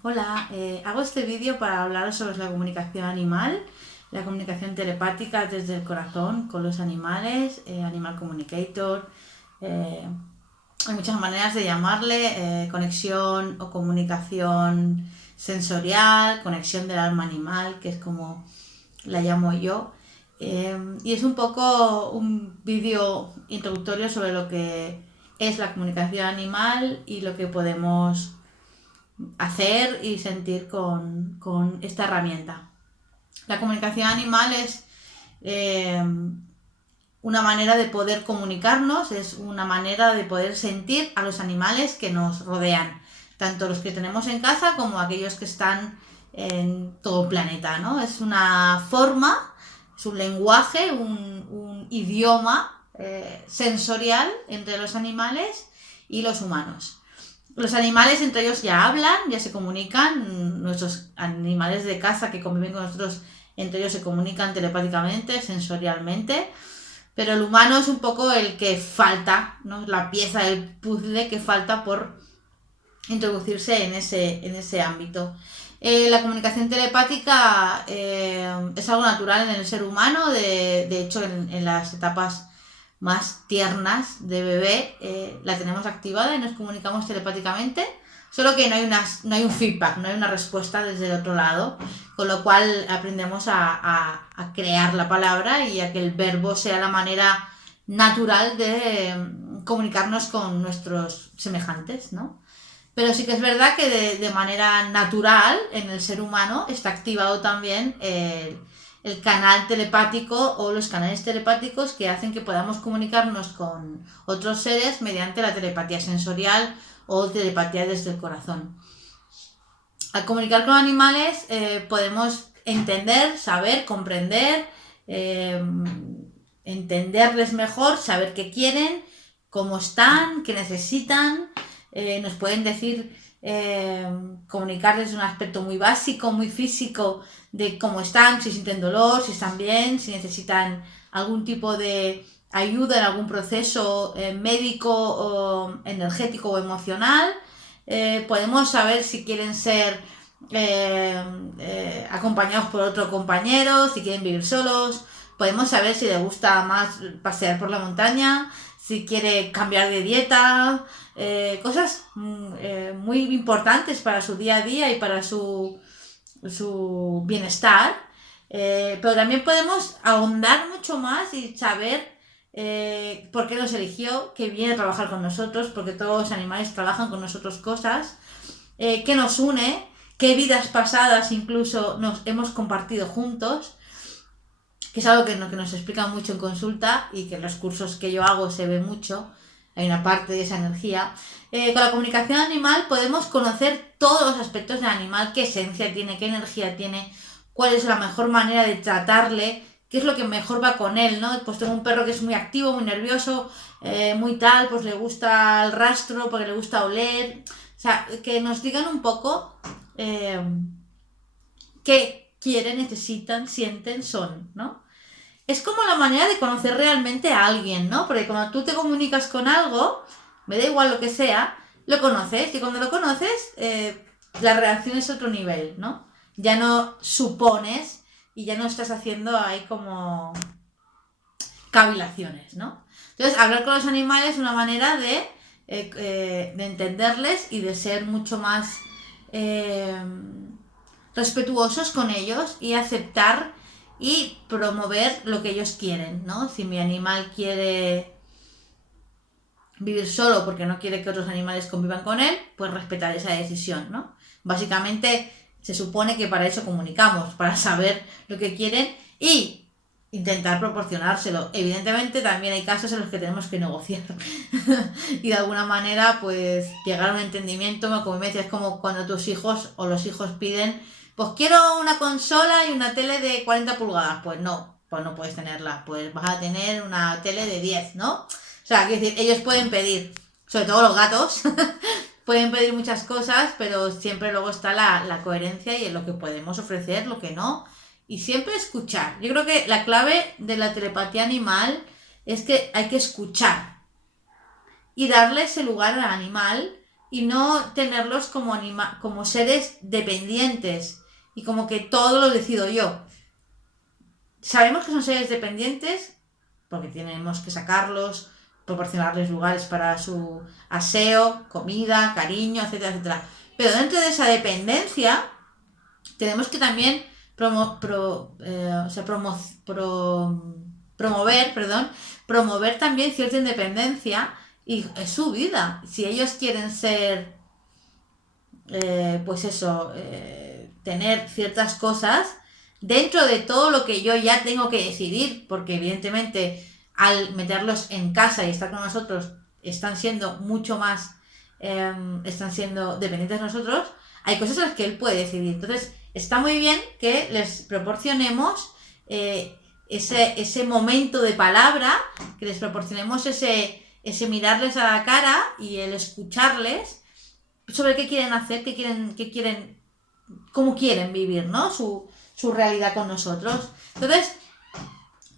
Hola, hago este vídeo para hablaros sobre la comunicación animal, la comunicación telepática desde el corazón con los animales, Animal Communicator. eh, Hay muchas maneras de llamarle, conexión o comunicación sensorial, conexión del alma animal, que es como la llamo yo. Y es un poco un vídeo introductorio sobre lo que es la comunicación animal y lo que podemos hacer y sentir con esta herramienta. La comunicación animal es eh, una manera de poder comunicarnos, es una manera de poder sentir a los animales que nos rodean, tanto los que tenemos en casa como aquellos que están en todo el planeta, ¿no? Es una forma, es un lenguaje, un idioma sensorial entre los animales y los humanos. Los animales entre ellos ya hablan, ya se comunican. Nuestros animales de casa que conviven con nosotros, entre ellos se comunican telepáticamente, sensorialmente. Pero el humano es un poco el que falta, ¿no? La pieza del puzzle que falta por introducirse en ese ámbito. La comunicación telepática es algo natural en el ser humano. De hecho, en las etapas más tiernas de bebé la tenemos activada y nos comunicamos telepáticamente, solo que no hay un feedback, no hay una respuesta desde el otro lado, con lo cual aprendemos a crear la palabra y a que el verbo sea la manera natural de comunicarnos con nuestros semejantes, ¿no? Pero sí que es verdad que de manera natural en el ser humano está activado también el canal telepático o los canales telepáticos que hacen que podamos comunicarnos con otros seres mediante la telepatía sensorial o telepatía desde el corazón. Al comunicar con animales podemos entender, saber, comprender, eh, entenderles mejor, saber qué quieren, cómo están, qué necesitan. Nos pueden decir, comunicarles un aspecto muy básico, muy físico de cómo están, si sienten dolor, si están bien, si necesitan algún tipo de ayuda en algún proceso médico o energético o emocional. Podemos saber si quieren ser acompañados por otro compañero, si quieren vivir solos. Podemos saber si les gusta más pasear por la montaña, si quiere cambiar de dieta, cosas muy importantes para su día a día y para su bienestar. Pero también podemos ahondar mucho más y saber por qué nos eligió, que viene a trabajar con nosotros, porque todos los animales trabajan con nosotros cosas, qué nos une, qué vidas pasadas incluso nos hemos compartido juntos, que es algo que nos explican mucho en consulta y que en los cursos que yo hago se ve mucho, hay una parte de esa energía. Con la comunicación animal podemos conocer todos los aspectos del animal, qué esencia tiene, qué energía tiene, cuál es la mejor manera de tratarle, qué es lo que mejor va con él, ¿no? Pues tengo un perro que es muy activo, muy nervioso, muy tal, pues le gusta el rastro, porque le gusta oler. O sea, que nos digan un poco eh, qué quieren, necesitan, sienten, son, ¿no? Es como la manera de conocer realmente a alguien, ¿no? Porque cuando tú te comunicas con algo, me da igual lo que sea, lo conoces. Y cuando lo conoces, la reacción es otro nivel, ¿no? Ya no supones y ya no estás haciendo ahí como cavilaciones, ¿no? Entonces, hablar con los animales es una manera de entenderles y de ser mucho más eh, respetuosos con ellos y aceptar y promover lo que ellos quieren, ¿no? Si mi animal quiere vivir solo porque no quiere que otros animales convivan con él, pues respetar esa decisión, ¿no? Básicamente se supone que para eso comunicamos, para saber lo que quieren y intentar proporcionárselo. Evidentemente también hay casos en los que tenemos que negociar y de alguna manera pues llegar a un entendimiento, como me decías, como cuando tus hijos o los hijos piden, pues quiero una consola y una tele de 40 pulgadas, pues no puedes tenerla, pues vas a tener una tele de 10, ¿no? O sea, quiero decir, ellos pueden pedir, sobre todo los gatos, pueden pedir muchas cosas, pero siempre luego está la coherencia y en lo que podemos ofrecer, lo que no. Y siempre escuchar. Yo creo que la clave de la telepatía animal es que hay que escuchar y darle ese lugar al animal y no tenerlos como seres dependientes y como que todo lo decido yo. Sabemos que son seres dependientes porque tenemos que sacarlos, proporcionarles lugares para su aseo, comida, cariño, etcétera, etcétera. Pero dentro de esa dependencia tenemos que también promover también cierta independencia y es su vida. Si ellos quieren ser, tener ciertas cosas dentro de todo lo que yo ya tengo que decidir, porque evidentemente al meterlos en casa y estar con nosotros están siendo mucho más, están siendo dependientes de nosotros, hay cosas en las que él puede decidir. Entonces está muy bien que les proporcionemos ese momento de palabra, que les proporcionemos ese mirarles a la cara y el escucharles sobre qué quieren hacer, cómo quieren vivir, ¿no? Su realidad con nosotros. Entonces,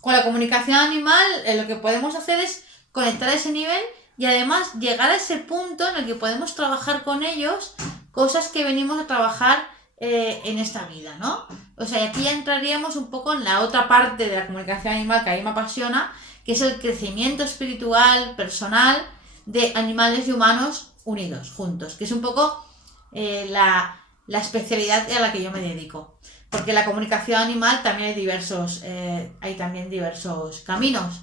con la comunicación animal, lo que podemos hacer es conectar a ese nivel y además llegar a ese punto en el que podemos trabajar con ellos cosas que venimos a trabajar en esta vida, ¿no? O sea, aquí ya entraríamos un poco en la otra parte de la comunicación animal que a mí me apasiona, que es el crecimiento espiritual, personal, de animales y humanos unidos, juntos, que es un poco la especialidad a la que yo me dedico. Porque la comunicación animal también hay diversos caminos.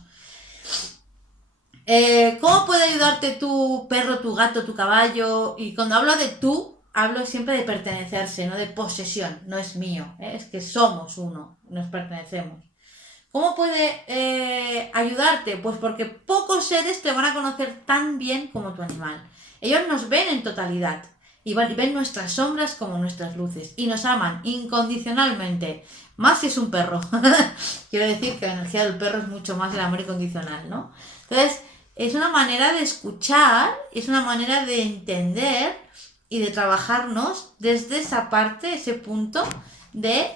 ¿Cómo puede ayudarte tu perro, tu gato, tu caballo? Y cuando hablo de tú, hablo siempre de pertenecerse, no de posesión. No es mío, es que somos uno, nos pertenecemos. ¿Cómo puede ayudarte? Pues porque pocos seres te van a conocer tan bien como tu animal. Ellos nos ven en totalidad y ven nuestras sombras como nuestras luces y nos aman incondicionalmente, más si es un perro. Quiero decir que la energía del perro es mucho más el amor incondicional, ¿no? Entonces, es una manera de escuchar, es una manera de entender y de trabajarnos desde esa parte, ese punto de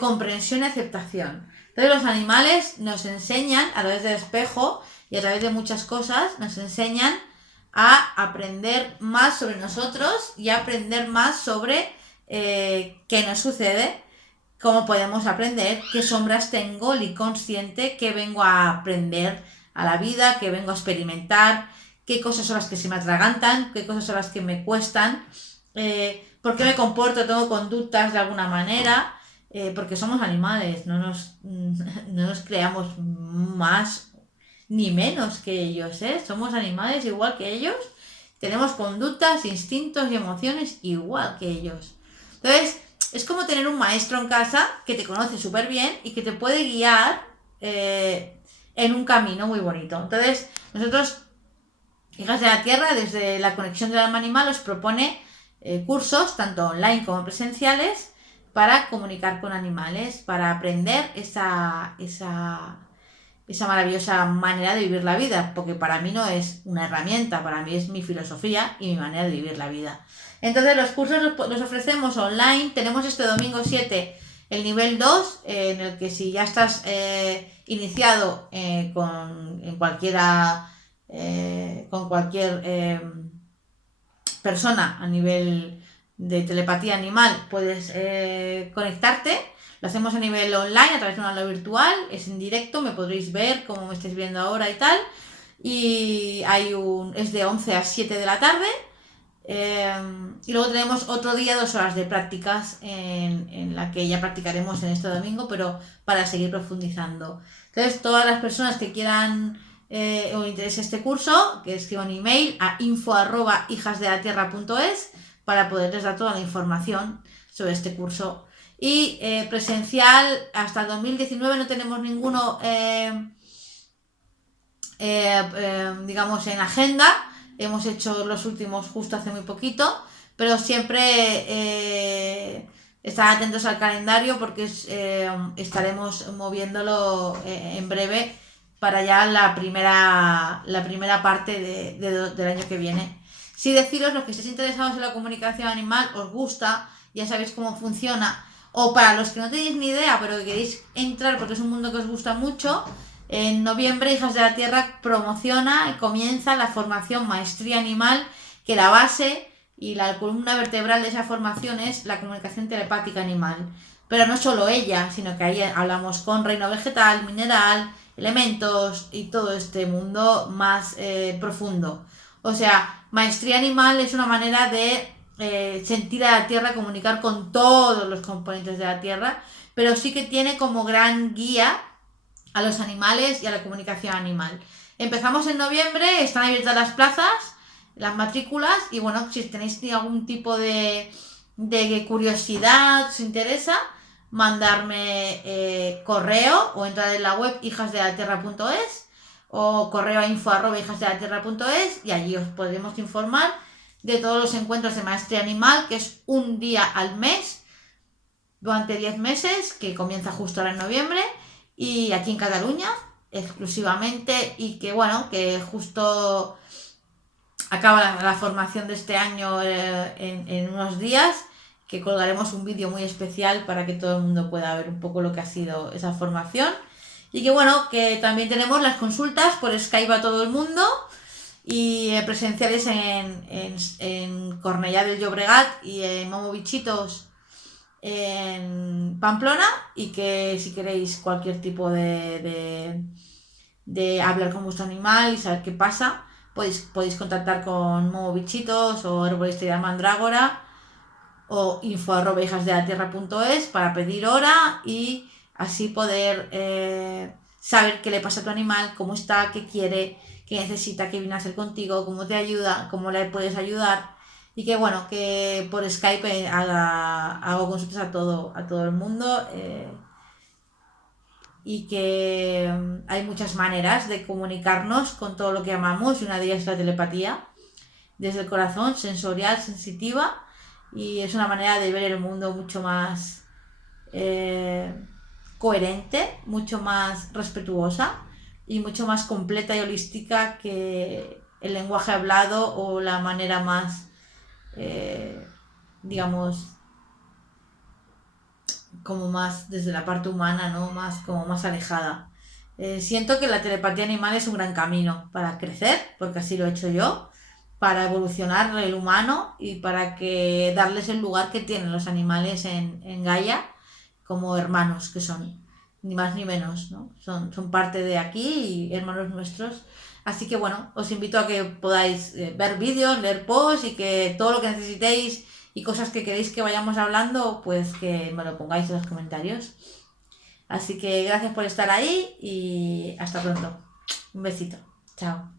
comprensión y aceptación. Entonces los animales nos enseñan a través del espejo y a través de muchas cosas, nos enseñan a aprender más sobre nosotros y a aprender más sobre qué nos sucede, cómo podemos aprender, qué sombras tengo, el inconsciente, qué vengo a aprender a la vida, qué vengo a experimentar, qué cosas son las que se me atragantan, qué cosas son las que me cuestan, por qué me comporto, tengo conductas de alguna manera, porque somos animales, no nos creamos más ni menos que ellos, somos animales igual que ellos, tenemos conductas, instintos y emociones igual que ellos. Entonces, es como tener un maestro en casa que te conoce súper bien y que te puede guiar en un camino muy bonito. Entonces, nosotros, Hijas de la Tierra, desde la conexión del alma animal, os propone cursos, tanto online como presenciales, para comunicar con animales, para aprender esa maravillosa manera de vivir la vida, porque para mí no es una herramienta, para mí es mi filosofía y mi manera de vivir la vida. Entonces los cursos los ofrecemos online. Tenemos este domingo 7 el nivel 2, en el que si ya estás iniciado con cualquier persona a nivel de telepatía animal, puedes conectarte. Lo hacemos a nivel online, a través de un aula virtual, es en directo, me podréis ver como me estáis viendo ahora y tal. Y es de 11 a 7 de la tarde. Y luego tenemos otro día, 2 horas de prácticas en la que ya practicaremos en este domingo, pero para seguir profundizando. Entonces, todas las personas que quieran o interese este curso, que escriban un email a info@hijasdelatierra.es para poderles dar toda la información sobre este curso. Y presencial, hasta el 2019 no tenemos ninguno, digamos, en agenda. Hemos hecho los últimos justo hace muy poquito, pero siempre estad atentos al calendario porque estaremos moviéndolo en breve para ya la primera parte del año que viene. Sí, deciros, los que estéis interesados en la comunicación animal, os gusta, ya sabéis cómo funciona, o para los que no tenéis ni idea pero que queréis entrar porque es un mundo que os gusta mucho, En noviembre, Hijas de la Tierra promociona y comienza la formación Maestría Animal, que la base y la columna vertebral de esa formación es la comunicación telepática animal. Pero no solo ella, sino que ahí hablamos con reino vegetal, mineral, elementos y todo este mundo más profundo. O sea, maestría animal es una manera de sentir a la Tierra, comunicar con todos los componentes de la Tierra, pero sí que tiene como gran guía a los animales y a la comunicación animal. Empezamos en noviembre, están abiertas las plazas, las matrículas, y bueno, si tenéis algún tipo de curiosidad, os interesa, mandarme correo o entrar en la web hijasdelatierra.es o correo a info@hijasdelatierra.es y allí os podremos informar de todos los encuentros de maestría animal, que es un día al mes durante 10 meses, que comienza justo ahora en noviembre, y aquí en Cataluña exclusivamente, y que bueno, que justo acaba la formación de este año en unos días, que colgaremos un vídeo muy especial para que todo el mundo pueda ver un poco lo que ha sido esa formación. Y que bueno, que también tenemos las consultas por Skype a todo el mundo y presenciales en Cornellá del Llobregat y en Momo Bichitos en Pamplona, y que si queréis cualquier tipo de hablar con vuestro animal y saber qué pasa, podéis contactar con Momo Bichitos o Herboristería Mandrágora o info@hijasdelatierra.es para pedir hora y así poder saber qué le pasa a tu animal, cómo está, qué quiere, qué necesita, qué viene a hacer contigo, cómo te ayuda, cómo le puedes ayudar. Y que bueno, que por Skype hago consultas a todo el mundo, y que hay muchas maneras de comunicarnos con todo lo que amamos, y una de ellas es la telepatía, desde el corazón, sensorial, sensitiva, y es una manera de ver el mundo mucho más coherente, mucho más respetuosa y mucho más completa y holística que el lenguaje hablado o la manera más digamos, como más desde la parte humana, ¿no? Más como más alejada. Siento que la telepatía animal es un gran camino para crecer, porque así lo he hecho yo, para evolucionar el humano y para que darles el lugar que tienen los animales en Gaia como hermanos que son, ni más ni menos, ¿no? Son parte de aquí y hermanos nuestros. Así que bueno, os invito a que podáis ver vídeos, leer posts y que todo lo que necesitéis y cosas que queréis que vayamos hablando, pues que me lo pongáis en los comentarios. Así que gracias por estar ahí y hasta pronto. Un besito. Chao.